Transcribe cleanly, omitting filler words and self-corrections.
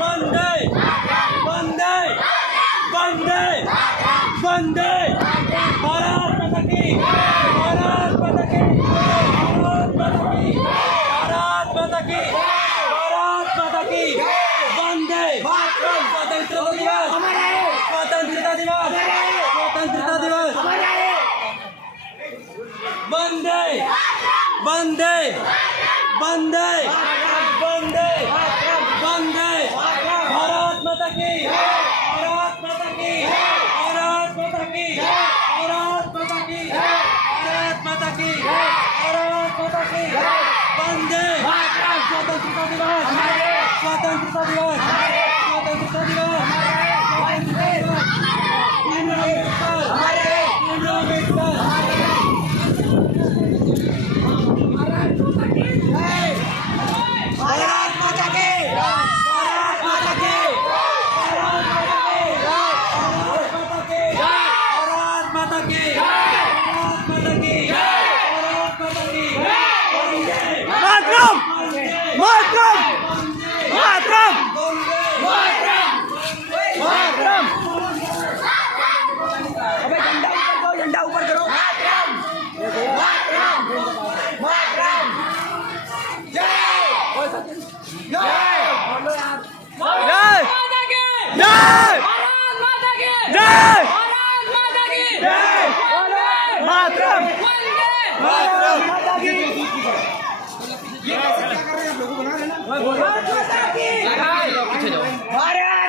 वंदे वंदे वंदे वंदे भारत माता की भारत माता की भारत माता की भारत माता की भारत माता की वंदे स्वतंत्रता दिवस स्वतंत्रता दिवस स्वतंत्रता दिवस वंदे वंदे वंदे वंदे वंदे भारत माता की भारत माता की भारत माता की भारत माता की भारत माता की भारत माता की वंदे स्वतंत्रता दिवस स्वतंत्रता दिवस स्वतंत्रता दिवस झंडा ऊपर करो। भारत माता की